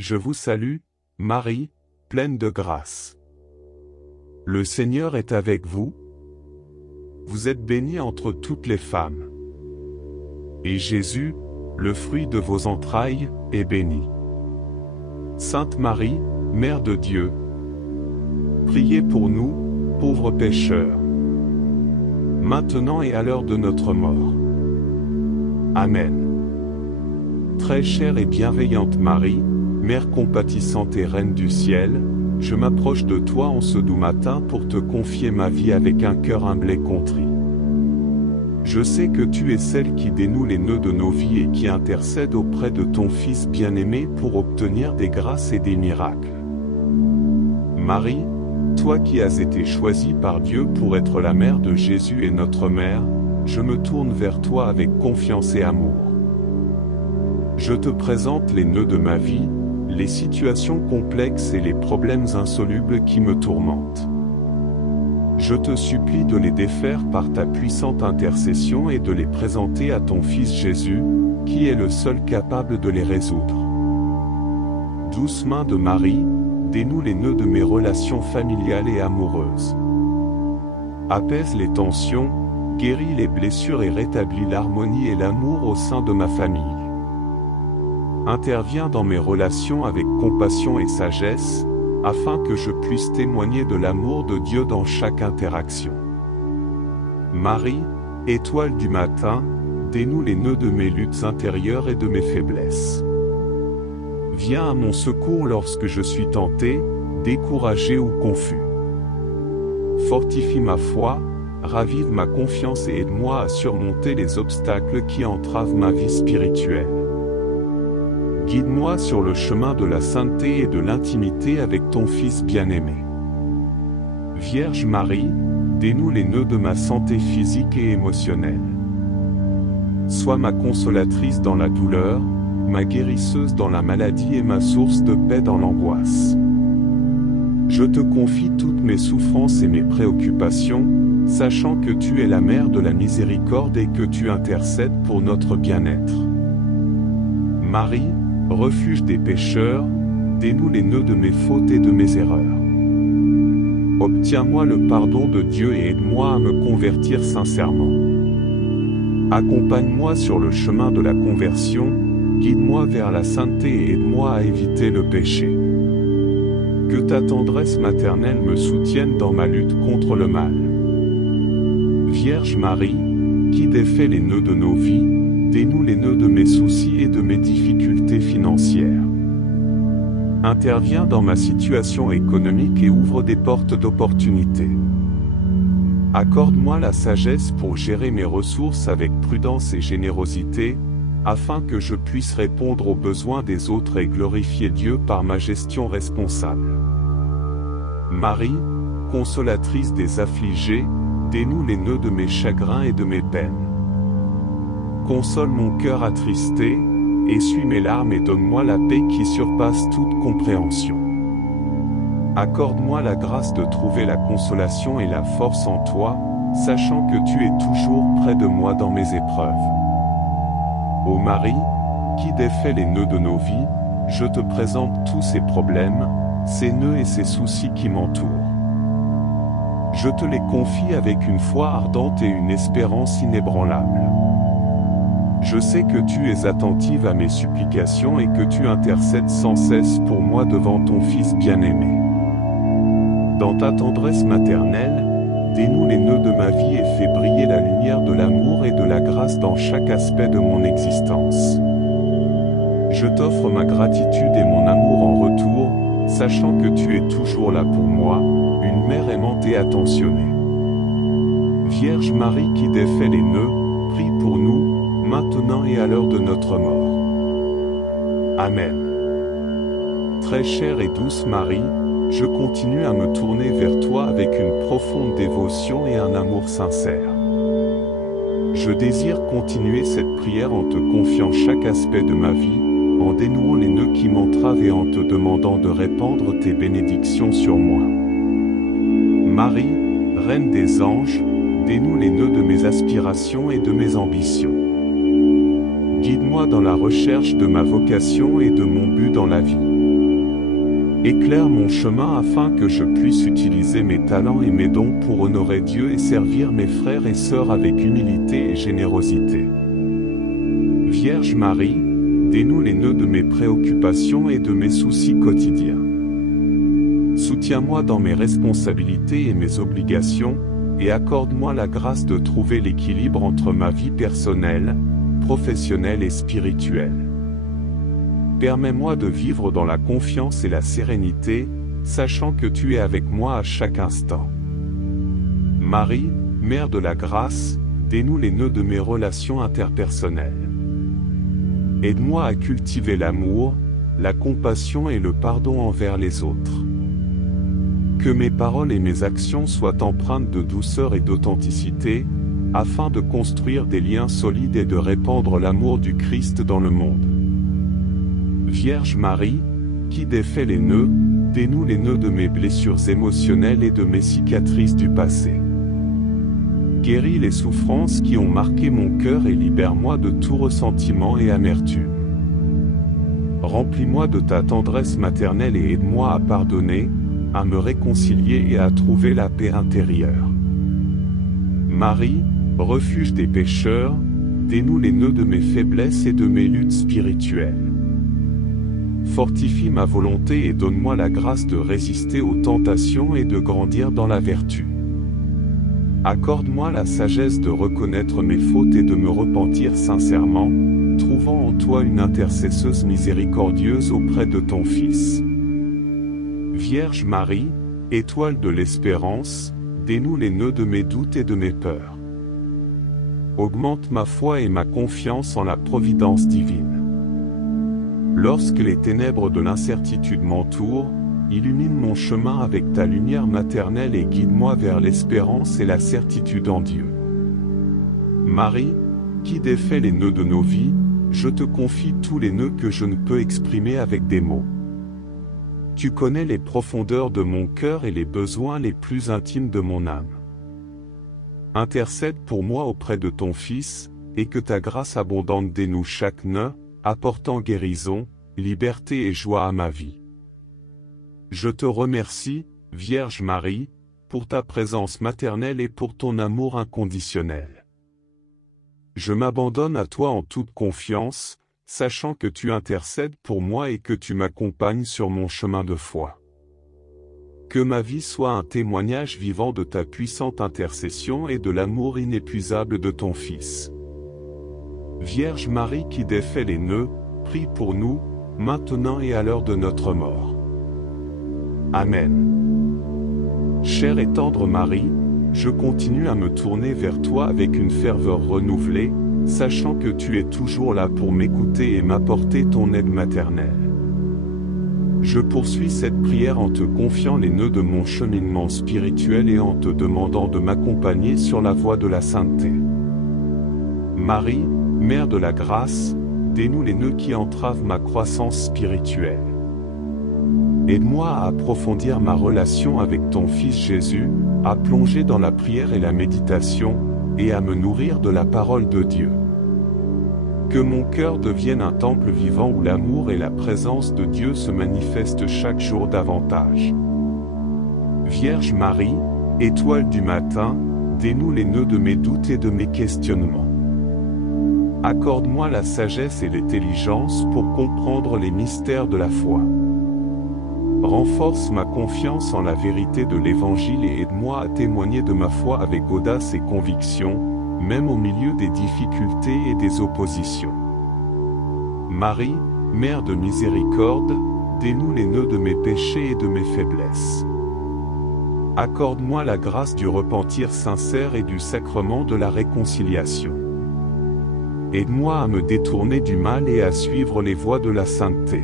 Je vous salue, Marie, pleine de grâce. Le Seigneur est avec vous. Vous êtes bénie entre toutes les femmes. Et Jésus, le fruit de vos entrailles, est béni. Sainte Marie, Mère de Dieu, priez pour nous, pauvres pécheurs, maintenant et à l'heure de notre mort. Amen. Très chère et bienveillante Marie, Mère compatissante et Reine du ciel, je m'approche de toi en ce doux matin pour te confier ma vie avec un cœur humble et contrit. Je sais que tu es celle qui dénoue les nœuds de nos vies et qui intercède auprès de ton Fils bien-aimé pour obtenir des grâces et des miracles. Marie, toi qui as été choisie par Dieu pour être la mère de Jésus et notre mère, je me tourne vers toi avec confiance et amour. Je te présente les nœuds de ma vie, les situations complexes et les problèmes insolubles qui me tourmentent. Je te supplie de les défaire par ta puissante intercession et de les présenter à ton Fils Jésus, qui est le seul capable de les résoudre. Douce main de Marie, dénoue les nœuds de mes relations familiales et amoureuses. Apaise les tensions, guéris les blessures et rétablis l'harmonie et l'amour au sein de ma famille. Interviens dans mes relations avec compassion et sagesse, afin que je puisse témoigner de l'amour de Dieu dans chaque interaction. Marie, étoile du matin, dénoue les nœuds de mes luttes intérieures et de mes faiblesses. Viens à mon secours lorsque je suis tenté, découragé ou confus. Fortifie ma foi, ravive ma confiance et aide-moi à surmonter les obstacles qui entravent ma vie spirituelle. Guide-moi sur le chemin de la sainteté et de l'intimité avec ton Fils bien-aimé. Vierge Marie, dénoue les nœuds de ma santé physique et émotionnelle. Sois ma consolatrice dans la douleur, ma guérisseuse dans la maladie et ma source de paix dans l'angoisse. Je te confie toutes mes souffrances et mes préoccupations, sachant que tu es la mère de la miséricorde et que tu intercèdes pour notre bien-être. Marie, refuge des pécheurs, dénoue les nœuds de mes fautes et de mes erreurs. Obtiens-moi le pardon de Dieu et aide-moi à me convertir sincèrement. Accompagne-moi sur le chemin de la conversion, guide-moi vers la sainteté et aide-moi à éviter le péché. Que ta tendresse maternelle me soutienne dans ma lutte contre le mal. Vierge Marie, qui défait les nœuds de nos vies, dénoue les nœuds de mes soucis et de mes difficultés financières. Interviens dans ma situation économique et ouvre des portes d'opportunité. Accorde-moi la sagesse pour gérer mes ressources avec prudence et générosité, afin que je puisse répondre aux besoins des autres et glorifier Dieu par ma gestion responsable. Marie, consolatrice des affligés, dénoue les nœuds de mes chagrins et de mes peines. Console mon cœur attristé, essuie mes larmes et donne-moi la paix qui surpasse toute compréhension. Accorde-moi la grâce de trouver la consolation et la force en toi, sachant que tu es toujours près de moi dans mes épreuves. Ô Marie, qui défait les nœuds de nos vies, je te présente tous ces problèmes, ces nœuds et ces soucis qui m'entourent. Je te les confie avec une foi ardente et une espérance inébranlable. Je sais que tu es attentive à mes supplications et que tu intercèdes sans cesse pour moi devant ton Fils bien-aimé. Dans ta tendresse maternelle, dénoue les nœuds de ma vie et fais briller la lumière de l'amour et de la grâce dans chaque aspect de mon existence. Je t'offre ma gratitude et mon amour en retour, sachant que tu es toujours là pour moi, une mère aimante et attentionnée. Vierge Marie qui défait les nœuds, prie pour nous, maintenant et à l'heure de notre mort. Amen. Très chère et douce Marie, je continue à me tourner vers toi avec une profonde dévotion et un amour sincère. Je désire continuer cette prière en te confiant chaque aspect de ma vie, en dénouant les nœuds qui m'entravent et en te demandant de répandre tes bénédictions sur moi. Marie, Reine des anges, dénoue les nœuds de mes aspirations et de mes ambitions. Guide-moi dans la recherche de ma vocation et de mon but dans la vie. Éclaire mon chemin afin que je puisse utiliser mes talents et mes dons pour honorer Dieu et servir mes frères et sœurs avec humilité et générosité. Vierge Marie, dénoue les nœuds de mes préoccupations et de mes soucis quotidiens. Soutiens-moi dans mes responsabilités et mes obligations, et accorde-moi la grâce de trouver l'équilibre entre ma vie personnelle, professionnelle et spirituelle. Permets-moi de vivre dans la confiance et la sérénité, sachant que tu es avec moi à chaque instant. Marie, Mère de la grâce, dénoue les nœuds de mes relations interpersonnelles. Aide-moi à cultiver l'amour, la compassion et le pardon envers les autres. Que mes paroles et mes actions soient empreintes de douceur et d'authenticité, afin de construire des liens solides et de répandre l'amour du Christ dans le monde. Vierge Marie, qui défait les nœuds, dénoue les nœuds de mes blessures émotionnelles et de mes cicatrices du passé. Guéris les souffrances qui ont marqué mon cœur et libère-moi de tout ressentiment et amertume. Remplis-moi de ta tendresse maternelle et aide-moi à pardonner, à me réconcilier et à trouver la paix intérieure. Marie, refuge des pécheurs, dénoue les nœuds de mes faiblesses et de mes luttes spirituelles. Fortifie ma volonté et donne-moi la grâce de résister aux tentations et de grandir dans la vertu. Accorde-moi la sagesse de reconnaître mes fautes et de me repentir sincèrement, trouvant en toi une intercesseuse miséricordieuse auprès de ton Fils. Vierge Marie, étoile de l'espérance, dénoue les nœuds de mes doutes et de mes peurs. Augmente ma foi et ma confiance en la providence divine. Lorsque les ténèbres de l'incertitude m'entourent, illumine mon chemin avec ta lumière maternelle et guide-moi vers l'espérance et la certitude en Dieu. Marie, qui défait les nœuds de nos vies, je te confie tous les nœuds que je ne peux exprimer avec des mots. Tu connais les profondeurs de mon cœur et les besoins les plus intimes de mon âme. Intercède pour moi auprès de ton Fils, et que ta grâce abondante dénoue chaque nœud, apportant guérison, liberté et joie à ma vie. Je te remercie, Vierge Marie, pour ta présence maternelle et pour ton amour inconditionnel. Je m'abandonne à toi en toute confiance, sachant que tu intercèdes pour moi et que tu m'accompagnes sur mon chemin de foi. Que ma vie soit un témoignage vivant de ta puissante intercession et de l'amour inépuisable de ton Fils. Vierge Marie qui défait les nœuds, prie pour nous, maintenant et à l'heure de notre mort. Amen. Chère et tendre Marie, je continue à me tourner vers toi avec une ferveur renouvelée, sachant que tu es toujours là pour m'écouter et m'apporter ton aide maternelle. Je poursuis cette prière en te confiant les nœuds de mon cheminement spirituel et en te demandant de m'accompagner sur la voie de la sainteté. Marie, Mère de la grâce, dénoue les nœuds qui entravent ma croissance spirituelle. Aide-moi à approfondir ma relation avec ton Fils Jésus, à plonger dans la prière et la méditation, et à me nourrir de la parole de Dieu. Que mon cœur devienne un temple vivant où l'amour et la présence de Dieu se manifestent chaque jour davantage. Vierge Marie, étoile du matin, dénoue les nœuds de mes doutes et de mes questionnements. Accorde-moi la sagesse et l'intelligence pour comprendre les mystères de la foi. Renforce ma confiance en la vérité de l'Évangile et aide-moi à témoigner de ma foi avec audace et conviction, même au milieu des difficultés et des oppositions. Marie, Mère de miséricorde, dénoue les nœuds de mes péchés et de mes faiblesses. Accorde-moi la grâce du repentir sincère et du sacrement de la réconciliation. Aide-moi à me détourner du mal et à suivre les voies de la sainteté.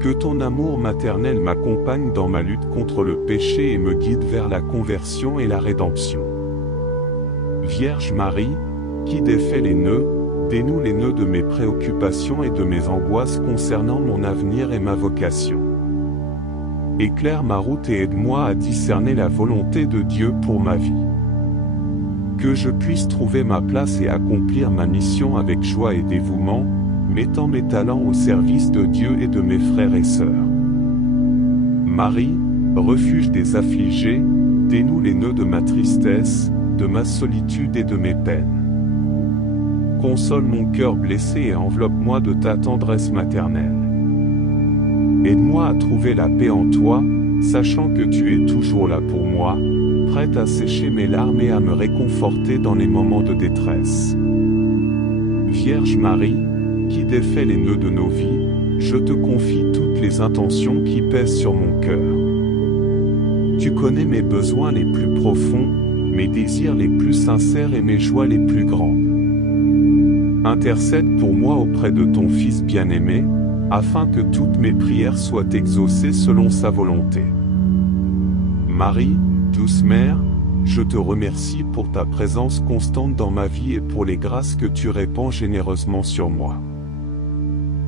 Que ton amour maternel m'accompagne dans ma lutte contre le péché et me guide vers la conversion et la rédemption. Vierge Marie, qui défait les nœuds, dénoue les nœuds de mes préoccupations et de mes angoisses concernant mon avenir et ma vocation. Éclaire ma route et aide-moi à discerner la volonté de Dieu pour ma vie. Que je puisse trouver ma place et accomplir ma mission avec joie et dévouement, mettant mes talents au service de Dieu et de mes frères et sœurs. Marie, refuge des affligés, dénoue les nœuds de ma tristesse, de ma solitude et de mes peines. Console mon cœur blessé et enveloppe-moi de ta tendresse maternelle. Aide-moi à trouver la paix en toi, sachant que tu es toujours là pour moi, prête à sécher mes larmes et à me réconforter dans les moments de détresse. Vierge Marie, qui défait les nœuds de nos vies, je te confie toutes les intentions qui pèsent sur mon cœur. Tu connais mes besoins les plus profonds, mes désirs les plus sincères et mes joies les plus grandes. Intercède pour moi auprès de ton Fils bien-aimé, afin que toutes mes prières soient exaucées selon sa volonté. Marie, douce Mère, je te remercie pour ta présence constante dans ma vie et pour les grâces que tu répands généreusement sur moi.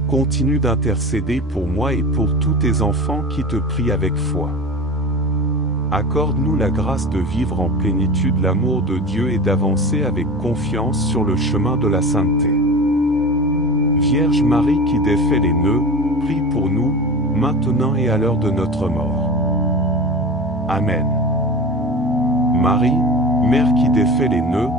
Continue d'intercéder pour moi et pour tous tes enfants qui te prient avec foi. Accorde-nous la grâce de vivre en plénitude l'amour de Dieu et d'avancer avec confiance sur le chemin de la sainteté. Vierge Marie qui défait les nœuds, prie pour nous, maintenant et à l'heure de notre mort. Amen. Marie, Mère qui défait les nœuds,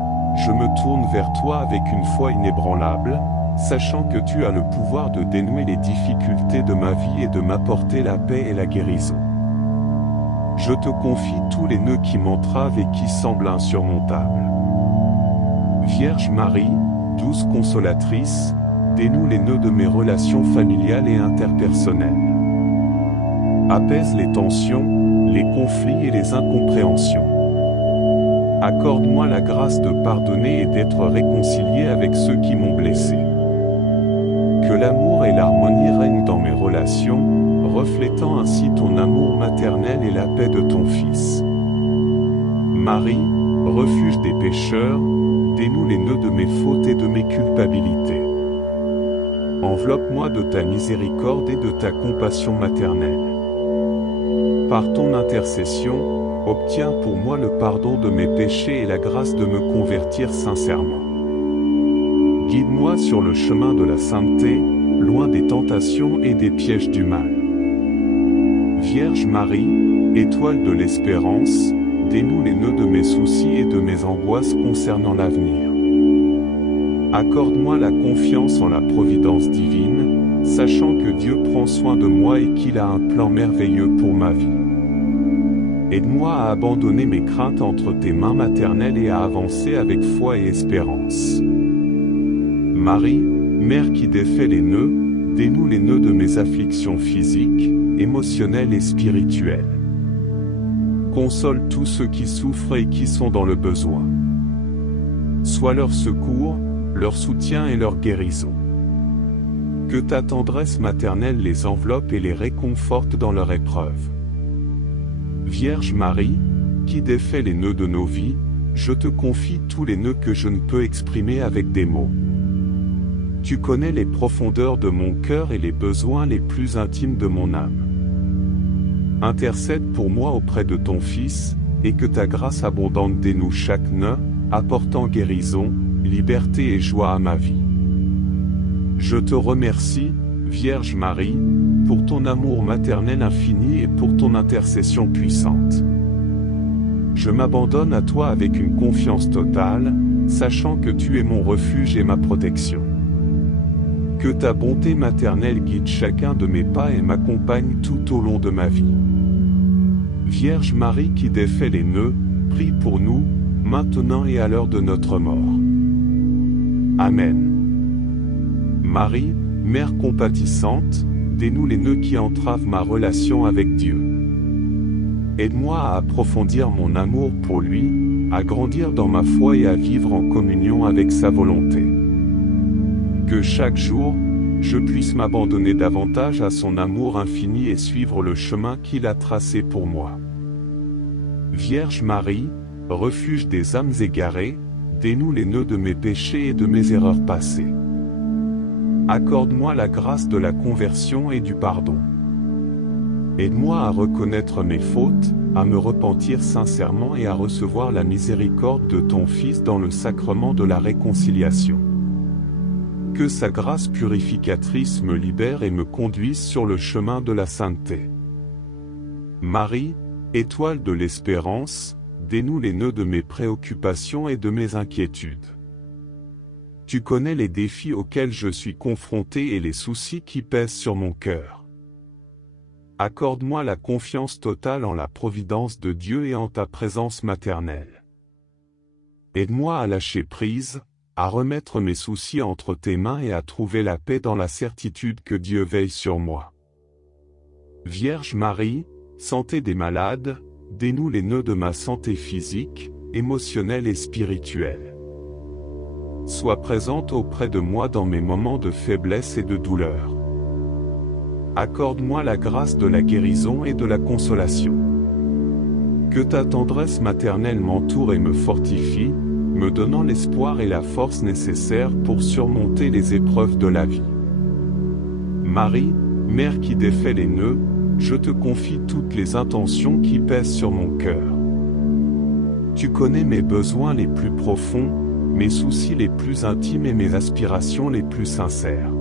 je me tourne vers toi avec une foi inébranlable, sachant que tu as le pouvoir de dénouer les difficultés de ma vie et de m'apporter la paix et la guérison. Je te confie tous les nœuds qui m'entravent et qui semblent insurmontables. Vierge Marie, douce consolatrice, dénoue les nœuds de mes relations familiales et interpersonnelles. Apaise les tensions, les conflits et les incompréhensions. Accorde-moi la grâce de pardonner et d'être réconcilié avec ceux qui m'ont blessé. Que l'amour et l'harmonie règnent dans mes relations, reflétant ainsi ton amour maternel et la paix de ton Fils. Marie, refuge des pécheurs, dénoue les nœuds de mes fautes et de mes culpabilités. Enveloppe-moi de ta miséricorde et de ta compassion maternelle. Par ton intercession, obtiens pour moi le pardon de mes péchés et la grâce de me convertir sincèrement. Guide-moi sur le chemin de la sainteté, loin des tentations et des pièges du mal. Vierge Marie, étoile de l'espérance, dénoue les nœuds de mes soucis et de mes angoisses concernant l'avenir. Accorde-moi la confiance en la providence divine, sachant que Dieu prend soin de moi et qu'il a un plan merveilleux pour ma vie. Aide-moi à abandonner mes craintes entre tes mains maternelles et à avancer avec foi et espérance. Marie, Mère qui défait les nœuds, dénoue les nœuds de mes afflictions physiques, émotionnelles et spirituelles. Console tous ceux qui souffrent et qui sont dans le besoin. Sois leur secours, leur soutien et leur guérison. Que ta tendresse maternelle les enveloppe et les réconforte dans leur épreuve. Vierge Marie, qui défait les nœuds de nos vies, je te confie tous les nœuds que je ne peux exprimer avec des mots. Tu connais les profondeurs de mon cœur et les besoins les plus intimes de mon âme. Intercède pour moi auprès de ton Fils, et que ta grâce abondante dénoue chaque nœud, apportant guérison, liberté et joie à ma vie. Je te remercie, Vierge Marie, pour ton amour maternel infini et pour ton intercession puissante. Je m'abandonne à toi avec une confiance totale, sachant que tu es mon refuge et ma protection. Que ta bonté maternelle guide chacun de mes pas et m'accompagne tout au long de ma vie. Vierge Marie qui défait les nœuds, prie pour nous, maintenant et à l'heure de notre mort. Amen. Marie, Mère compatissante, dénoue les nœuds qui entravent ma relation avec Dieu. Aide-moi à approfondir mon amour pour lui, à grandir dans ma foi et à vivre en communion avec sa volonté. Que chaque jour, je puisse m'abandonner davantage à son amour infini et suivre le chemin qu'il a tracé pour moi. Vierge Marie, refuge des âmes égarées, dénoue les nœuds de mes péchés et de mes erreurs passées. Accorde-moi la grâce de la conversion et du pardon. Aide-moi à reconnaître mes fautes, à me repentir sincèrement et à recevoir la miséricorde de ton Fils dans le sacrement de la réconciliation. Que sa grâce purificatrice me libère et me conduise sur le chemin de la sainteté. Marie, étoile de l'espérance, dénoue les nœuds de mes préoccupations et de mes inquiétudes. Tu connais les défis auxquels je suis confronté et les soucis qui pèsent sur mon cœur. Accorde-moi la confiance totale en la providence de Dieu et en ta présence maternelle. Aide-moi à lâcher prise, à remettre mes soucis entre tes mains et à trouver la paix dans la certitude que Dieu veille sur moi. Vierge Marie, santé des malades, dénoue les nœuds de ma santé physique, émotionnelle et spirituelle. Sois présente auprès de moi dans mes moments de faiblesse et de douleur. Accorde-moi la grâce de la guérison et de la consolation. Que ta tendresse maternelle m'entoure et me fortifie, me donnant l'espoir et la force nécessaires pour surmonter les épreuves de la vie. Marie, Mère qui défait les nœuds, je te confie toutes les intentions qui pèsent sur mon cœur. Tu connais mes besoins les plus profonds, mes soucis les plus intimes et mes aspirations les plus sincères.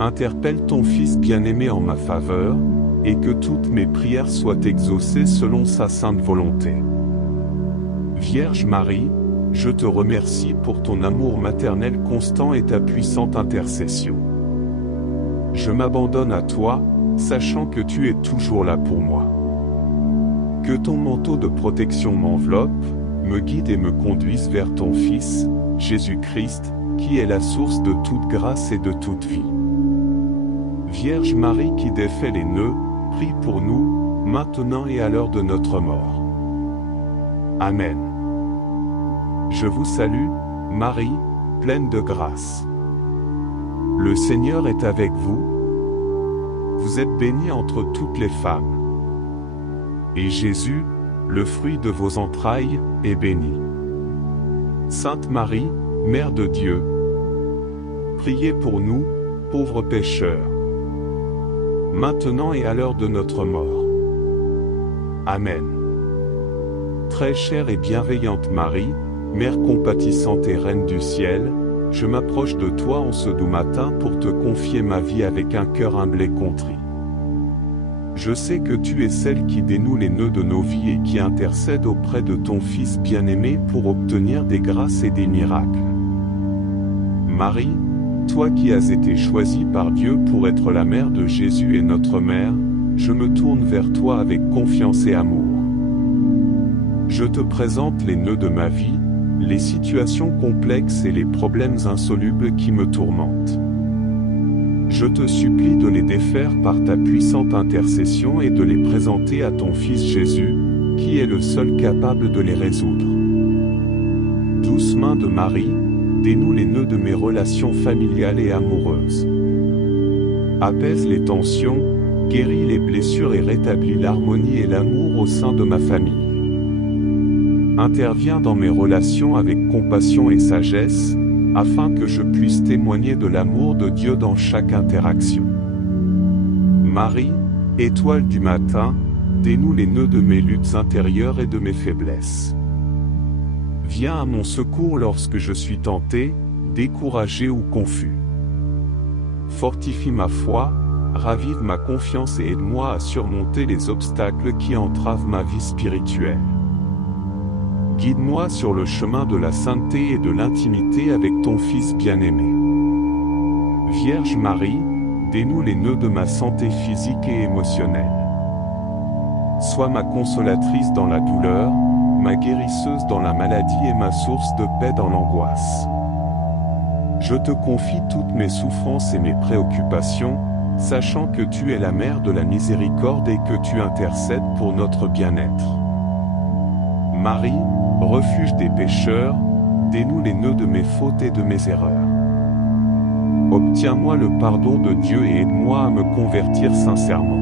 Interpelle ton Fils bien-aimé en ma faveur, et que toutes mes prières soient exaucées selon sa sainte volonté. Vierge Marie, je te remercie pour ton amour maternel constant et ta puissante intercession. Je m'abandonne à toi, sachant que tu es toujours là pour moi. Que ton manteau de protection m'enveloppe, me guide et me conduise vers ton Fils, Jésus-Christ, qui est la source de toute grâce et de toute vie. Vierge Marie qui défait les nœuds, prie pour nous, maintenant et à l'heure de notre mort. Amen. Je vous salue, Marie, pleine de grâce. Le Seigneur est avec vous. Vous êtes bénie entre toutes les femmes. Et Jésus, le fruit de vos entrailles, est béni. Sainte Marie, Mère de Dieu, priez pour nous, pauvres pécheurs, maintenant et à l'heure de notre mort. Amen. Très chère et bienveillante Marie, Mère compatissante et Reine du ciel, je m'approche de toi en ce doux matin pour te confier ma vie avec un cœur humble et contrit. Je sais que tu es celle qui dénoue les nœuds de nos vies et qui intercède auprès de ton Fils bien-aimé pour obtenir des grâces et des miracles. Marie, toi qui as été choisie par Dieu pour être la mère de Jésus et notre mère, je me tourne vers toi avec confiance et amour. Je te présente les nœuds de ma vie, les situations complexes et les problèmes insolubles qui me tourmentent. Je te supplie de les défaire par ta puissante intercession et de les présenter à ton Fils Jésus, qui est le seul capable de les résoudre. Douce main de Marie, dénoue les nœuds de mes relations familiales et amoureuses. Apaise les tensions, guéris les blessures et rétablis l'harmonie et l'amour au sein de ma famille. Interviens dans mes relations avec compassion et sagesse, afin que je puisse témoigner de l'amour de Dieu dans chaque interaction. Marie, étoile du matin, dénoue les nœuds de mes luttes intérieures et de mes faiblesses. Viens à mon secours lorsque je suis tenté, découragé ou confus. Fortifie ma foi, ravive ma confiance et aide-moi à surmonter les obstacles qui entravent ma vie spirituelle. Guide-moi sur le chemin de la sainteté et de l'intimité avec ton Fils bien-aimé. Vierge Marie, dénoue les nœuds de ma santé physique et émotionnelle. Sois ma consolatrice dans la douleur, ma guérisseuse dans la maladie et ma source de paix dans l'angoisse. Je te confie toutes mes souffrances et mes préoccupations, sachant que tu es la mère de la miséricorde et que tu intercèdes pour notre bien-être. Marie, refuge des pécheurs, dénoue les nœuds de mes fautes et de mes erreurs. Obtiens-moi le pardon de Dieu et aide-moi à me convertir sincèrement.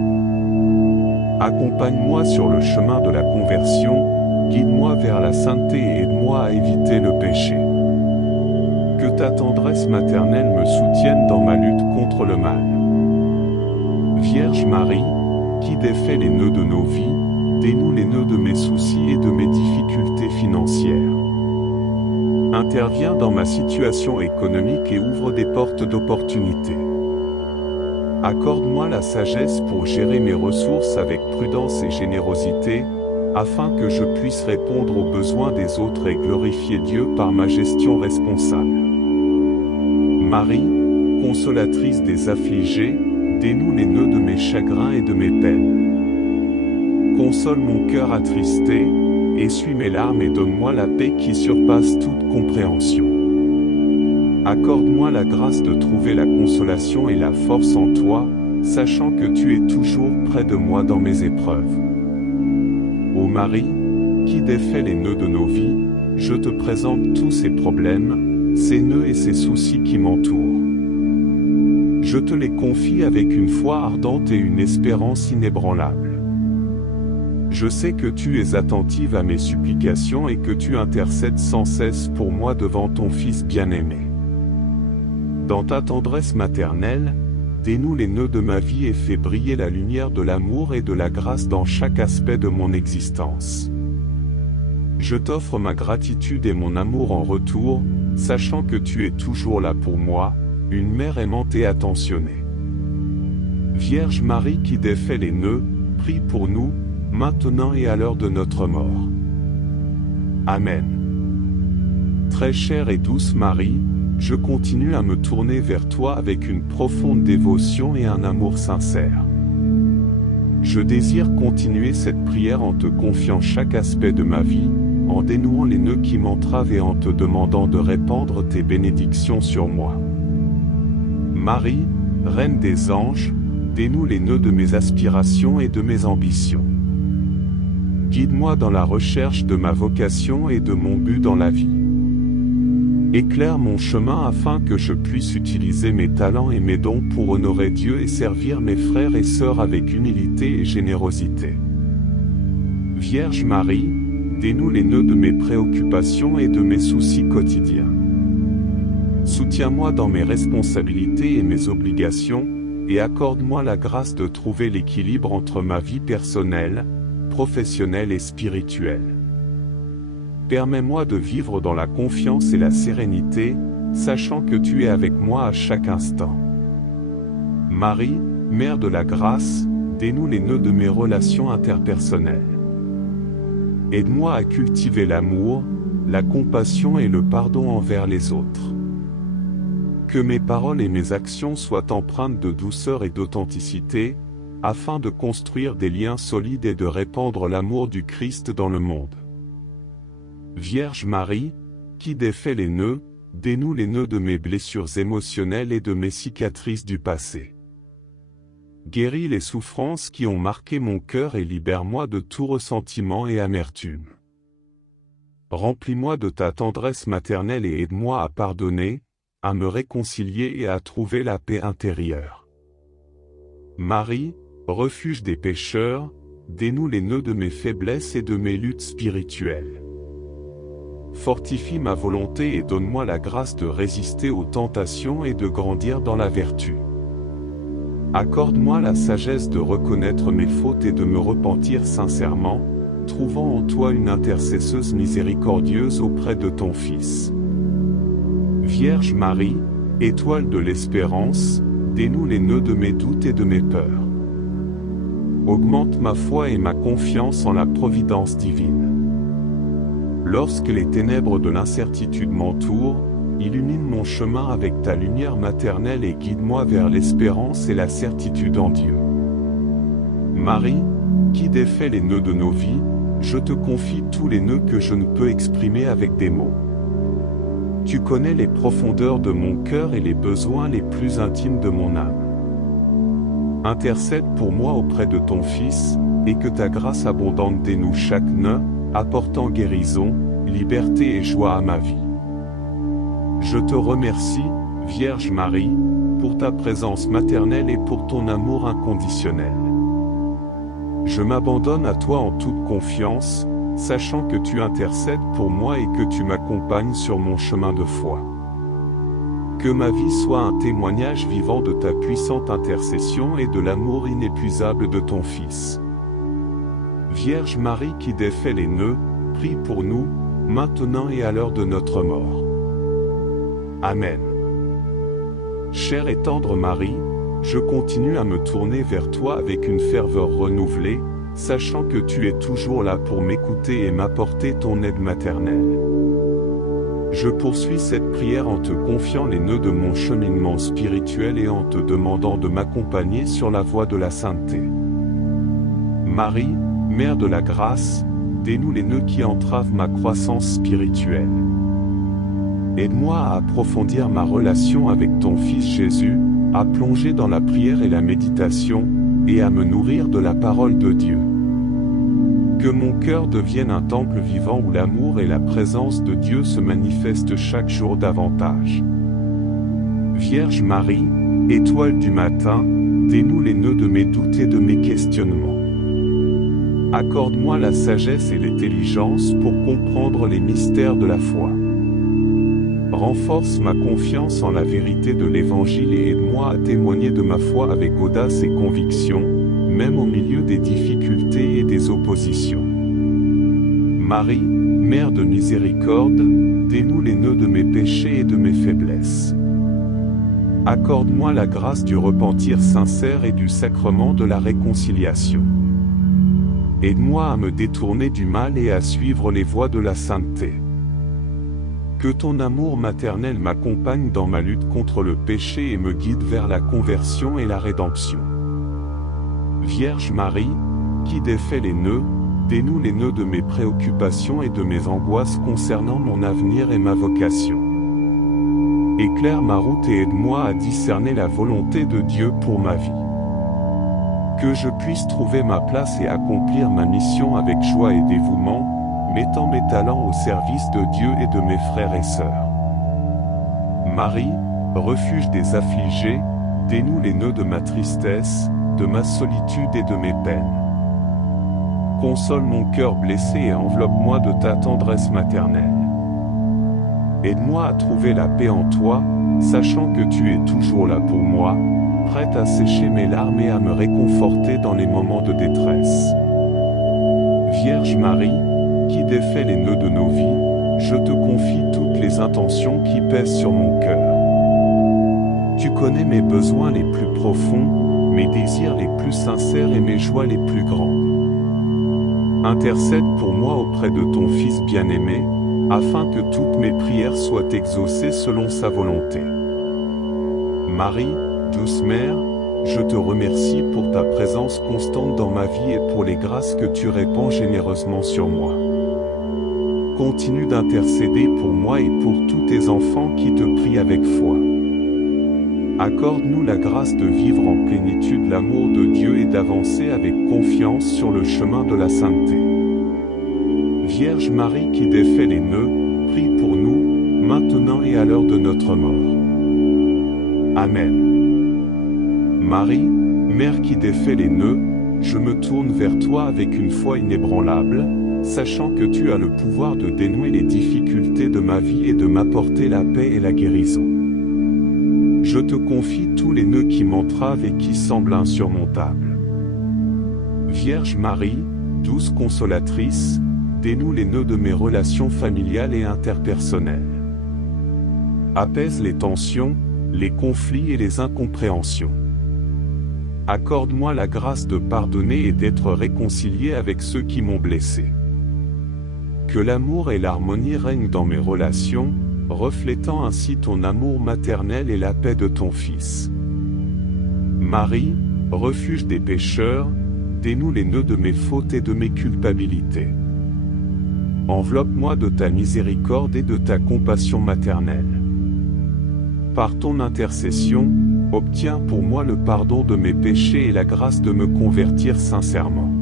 Accompagne-moi sur le chemin de la conversion, guide-moi vers la sainteté et aide-moi à éviter le péché. Que ta tendresse maternelle me soutienne dans ma lutte contre le mal. Vierge Marie, qui défait les nœuds de nos vies, dénoue les nœuds de mes soucis et de mes difficultés financières. Interviens dans ma situation économique et ouvre des portes d'opportunité. Accorde-moi la sagesse pour gérer mes ressources avec prudence et générosité, afin que je puisse répondre aux besoins des autres et glorifier Dieu par ma gestion responsable. Marie, consolatrice des affligés, dénoue les nœuds de mes chagrins et de mes peines. Console mon cœur attristé, essuie mes larmes et donne-moi la paix qui surpasse toute compréhension. Accorde-moi la grâce de trouver la consolation et la force en toi, sachant que tu es toujours près de moi dans mes épreuves. Ô Marie, qui défait les nœuds de nos vies, je te présente tous ces problèmes, ces nœuds et ces soucis qui m'entourent. Je te les confie avec une foi ardente et une espérance inébranlable. Je sais que tu es attentive à mes supplications et que tu intercèdes sans cesse pour moi devant ton Fils bien-aimé. Dans ta tendresse maternelle, dénoue les nœuds de ma vie et fais briller la lumière de l'amour et de la grâce dans chaque aspect de mon existence. Je t'offre ma gratitude et mon amour en retour, sachant que tu es toujours là pour moi, une mère aimante et attentionnée. Vierge Marie qui défait les nœuds, prie pour nous, maintenant et à l'heure de notre mort. Amen. Très chère et douce Marie, je continue à me tourner vers toi avec une profonde dévotion et un amour sincère. Je désire continuer cette prière en te confiant chaque aspect de ma vie, en dénouant les nœuds qui m'entravent et en te demandant de répandre tes bénédictions sur moi. Marie, Reine des anges, dénoue les nœuds de mes aspirations et de mes ambitions. Guide-moi dans la recherche de ma vocation et de mon but dans la vie. Éclaire mon chemin afin que je puisse utiliser mes talents et mes dons pour honorer Dieu et servir mes frères et sœurs avec humilité et générosité. Vierge Marie, dénoue les nœuds de mes préoccupations et de mes soucis quotidiens. Soutiens-moi dans mes responsabilités et mes obligations, et accorde-moi la grâce de trouver l'équilibre entre ma vie personnelle, professionnelle et spirituelle. Permets-moi de vivre dans la confiance et la sérénité, sachant que tu es avec moi à chaque instant. Marie, Mère de la grâce, dénoue les nœuds de mes relations interpersonnelles. Aide-moi à cultiver l'amour, la compassion et le pardon envers les autres. Que mes paroles et mes actions soient empreintes de douceur et d'authenticité, afin de construire des liens solides et de répandre l'amour du Christ dans le monde. Vierge Marie, qui défait les nœuds, dénoue les nœuds de mes blessures émotionnelles et de mes cicatrices du passé. Guéris les souffrances qui ont marqué mon cœur et libère-moi de tout ressentiment et amertume. Remplis-moi de ta tendresse maternelle et aide-moi à pardonner, à me réconcilier et à trouver la paix intérieure. Marie, refuge des pécheurs, dénoue les nœuds de mes faiblesses et de mes luttes spirituelles. Fortifie ma volonté et donne-moi la grâce de résister aux tentations et de grandir dans la vertu. Accorde-moi la sagesse de reconnaître mes fautes et de me repentir sincèrement, trouvant en toi une intercesseuse miséricordieuse auprès de ton Fils. Vierge Marie, étoile de l'espérance, dénoue les nœuds de mes doutes et de mes peurs. Augmente ma foi et ma confiance en la providence divine. Lorsque les ténèbres de l'incertitude m'entourent, illumine mon chemin avec ta lumière maternelle et guide-moi vers l'espérance et la certitude en Dieu. Marie, qui défait les nœuds de nos vies, je te confie tous les nœuds que je ne peux exprimer avec des mots. Tu connais les profondeurs de mon cœur et les besoins les plus intimes de mon âme. Intercède pour moi auprès de ton Fils, et que ta grâce abondante dénoue chaque nœud, apportant guérison, liberté et joie à ma vie. Je te remercie, Vierge Marie, pour ta présence maternelle et pour ton amour inconditionnel. Je m'abandonne à toi en toute confiance, sachant que tu intercèdes pour moi et que tu m'accompagnes sur mon chemin de foi. Que ma vie soit un témoignage vivant de ta puissante intercession et de l'amour inépuisable de ton Fils. Vierge Marie qui défait les nœuds, prie pour nous, maintenant et à l'heure de notre mort. Amen. Chère et tendre Marie, je continue à me tourner vers toi avec une ferveur renouvelée, sachant que tu es toujours là pour m'écouter et m'apporter ton aide maternelle. Je poursuis cette prière en te confiant les nœuds de mon cheminement spirituel et en te demandant de m'accompagner sur la voie de la sainteté. Marie, Mère de la grâce, dénoue les nœuds qui entravent ma croissance spirituelle. Aide-moi à approfondir ma relation avec ton Fils Jésus, à plonger dans la prière et la méditation, et à me nourrir de la parole de Dieu. Que mon cœur devienne un temple vivant où l'amour et la présence de Dieu se manifestent chaque jour davantage. Vierge Marie, étoile du matin, dénoue les nœuds de mes doutes et de mes questionnements. Accorde-moi la sagesse et l'intelligence pour comprendre les mystères de la foi. Renforce ma confiance en la vérité de l'Évangile et aide-moi à témoigner de ma foi avec audace et conviction, même au milieu des difficultés et des oppositions. Marie, Mère de miséricorde, dénoue les nœuds de mes péchés et de mes faiblesses. Accorde-moi la grâce du repentir sincère et du sacrement de la réconciliation. Aide-moi à me détourner du mal et à suivre les voies de la sainteté. Que ton amour maternel m'accompagne dans ma lutte contre le péché et me guide vers la conversion et la rédemption. Vierge Marie, qui défait les nœuds, dénoue les nœuds de mes préoccupations et de mes angoisses concernant mon avenir et ma vocation. Éclaire ma route et aide-moi à discerner la volonté de Dieu pour ma vie. Que je puisse trouver ma place et accomplir ma mission avec joie et dévouement, mettant mes talents au service de Dieu et de mes frères et sœurs. Marie, refuge des affligés, dénoue les nœuds de ma tristesse, de ma solitude et de mes peines. Console mon cœur blessé et enveloppe-moi de ta tendresse maternelle. Aide-moi à trouver la paix en toi, sachant que tu es toujours là pour moi, prête à sécher mes larmes et à me réconforter dans les moments de détresse. Vierge Marie, qui défait les nœuds de nos vies, je te confie toutes les intentions qui pèsent sur mon cœur. Tu connais mes besoins les plus profonds, mes désirs les plus sincères et mes joies les plus grandes. Intercède pour moi auprès de ton Fils bien-aimé, afin que toutes mes prières soient exaucées selon sa volonté. Marie, douce Mère, je te remercie pour ta présence constante dans ma vie et pour les grâces que tu répands généreusement sur moi. Continue d'intercéder pour moi et pour tous tes enfants qui te prient avec foi. Accorde-nous la grâce de vivre en plénitude l'amour de Dieu et d'avancer avec confiance sur le chemin de la sainteté. Vierge Marie qui défait les nœuds, prie pour nous, maintenant et à l'heure de notre mort. Amen. Marie, Mère qui défait les nœuds, je me tourne vers toi avec une foi inébranlable, sachant que tu as le pouvoir de dénouer les difficultés de ma vie et de m'apporter la paix et la guérison. Je te confie tous les nœuds qui m'entravent et qui semblent insurmontables. Vierge Marie, douce consolatrice, dénoue les nœuds de mes relations familiales et interpersonnelles. Apaise les tensions, les conflits et les incompréhensions. Accorde-moi la grâce de pardonner et d'être réconcilié avec ceux qui m'ont blessé. Que l'amour et l'harmonie règnent dans mes relations, reflétant ainsi ton amour maternel et la paix de ton Fils. Marie, refuge des pécheurs, dénoue les nœuds de mes fautes et de mes culpabilités. Enveloppe-moi de ta miséricorde et de ta compassion maternelle. Par ton intercession, obtiens pour moi le pardon de mes péchés et la grâce de me convertir sincèrement.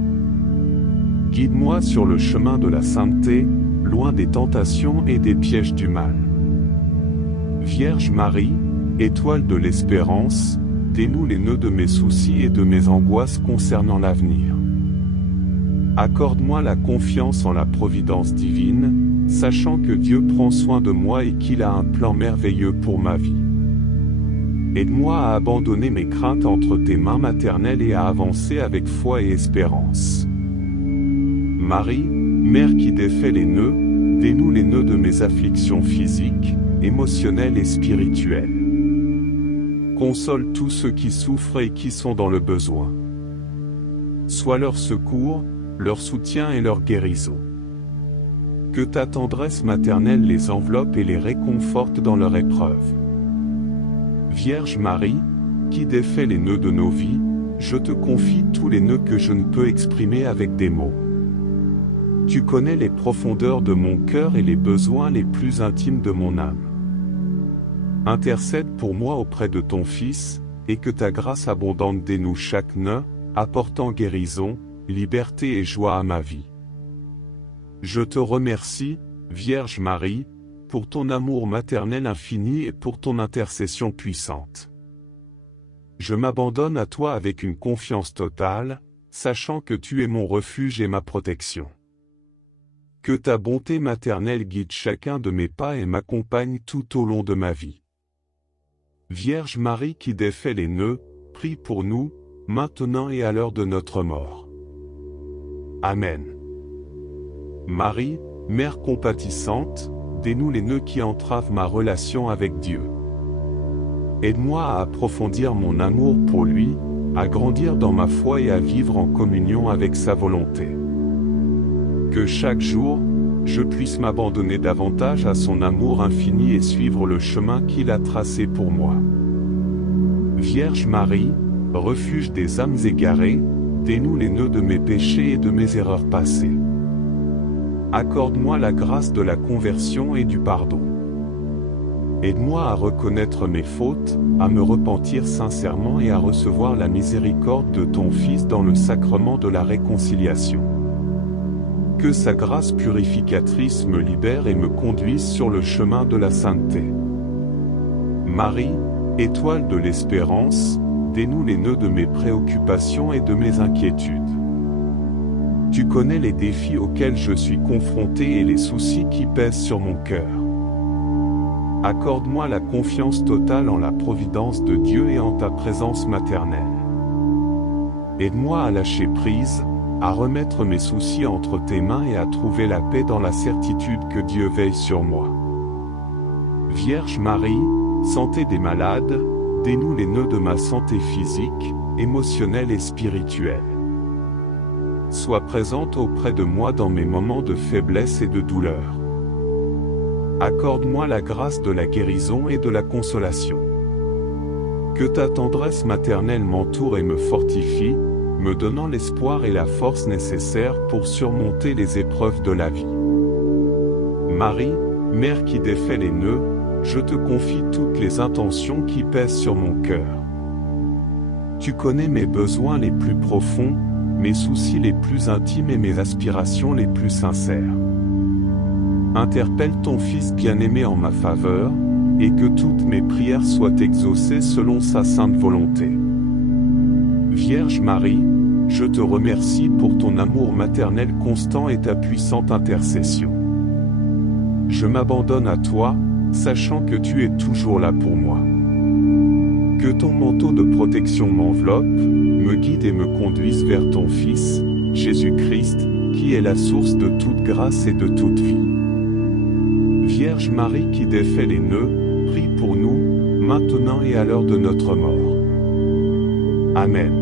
Guide-moi sur le chemin de la sainteté, loin des tentations et des pièges du mal. Vierge Marie, étoile de l'espérance, dénoue les nœuds de mes soucis et de mes angoisses concernant l'avenir. Accorde-moi la confiance en la providence divine, sachant que Dieu prend soin de moi et qu'il a un plan merveilleux pour ma vie. Aide-moi à abandonner mes craintes entre tes mains maternelles et à avancer avec foi et espérance. Marie, Mère qui défait les nœuds, dénoue les nœuds de mes afflictions physiques, émotionnelles et spirituelles. Console tous ceux qui souffrent et qui sont dans le besoin. Sois leur secours, leur soutien et leur guérison. Que ta tendresse maternelle les enveloppe et les réconforte dans leur épreuve. Vierge Marie, qui défait les nœuds de nos vies, je te confie tous les nœuds que je ne peux exprimer avec des mots. Tu connais les profondeurs de mon cœur et les besoins les plus intimes de mon âme. Intercède pour moi auprès de ton Fils, et que ta grâce abondante dénoue chaque nœud, apportant guérison, liberté et joie à ma vie. Je te remercie, Vierge Marie, pour ton amour maternel infini et pour ton intercession puissante. Je m'abandonne à toi avec une confiance totale, sachant que tu es mon refuge et ma protection. Que ta bonté maternelle guide chacun de mes pas et m'accompagne tout au long de ma vie. Vierge Marie qui défait les nœuds, prie pour nous, maintenant et à l'heure de notre mort. Amen. Marie, Mère compatissante, dénoue les nœuds qui entravent ma relation avec Dieu. Aide-moi à approfondir mon amour pour lui, à grandir dans ma foi et à vivre en communion avec sa volonté. Que chaque jour, je puisse m'abandonner davantage à son amour infini et suivre le chemin qu'il a tracé pour moi. Vierge Marie, refuge des âmes égarées, dénoue les nœuds de mes péchés et de mes erreurs passées. Accorde-moi la grâce de la conversion et du pardon. Aide-moi à reconnaître mes fautes, à me repentir sincèrement et à recevoir la miséricorde de ton Fils dans le sacrement de la réconciliation. Que sa grâce purificatrice me libère et me conduise sur le chemin de la sainteté. Marie, étoile de l'espérance, dénoue les nœuds de mes préoccupations et de mes inquiétudes. Tu connais les défis auxquels je suis confronté et les soucis qui pèsent sur mon cœur. Accorde-moi la confiance totale en la providence de Dieu et en ta présence maternelle. Aide-moi à lâcher prise, à remettre mes soucis entre tes mains et à trouver la paix dans la certitude que Dieu veille sur moi. Vierge Marie, santé des malades, dénoue les nœuds de ma santé physique, émotionnelle et spirituelle. Sois présente auprès de moi dans mes moments de faiblesse et de douleur. Accorde-moi la grâce de la guérison et de la consolation. Que ta tendresse maternelle m'entoure et me fortifie, me donnant l'espoir et la force nécessaires pour surmonter les épreuves de la vie. Marie, Mère qui défait les nœuds, je te confie toutes les intentions qui pèsent sur mon cœur. Tu connais mes besoins les plus profonds, mes soucis les plus intimes et mes aspirations les plus sincères. Interpelle ton Fils bien-aimé en ma faveur, et que toutes mes prières soient exaucées selon sa sainte volonté. Vierge Marie, je te remercie pour ton amour maternel constant et ta puissante intercession. Je m'abandonne à toi, sachant que tu es toujours là pour moi. Que ton manteau de protection m'enveloppe, me guide et me conduise vers ton Fils, Jésus-Christ, qui est la source de toute grâce et de toute vie. Vierge Marie qui défait les nœuds, prie pour nous, maintenant et à l'heure de notre mort. Amen.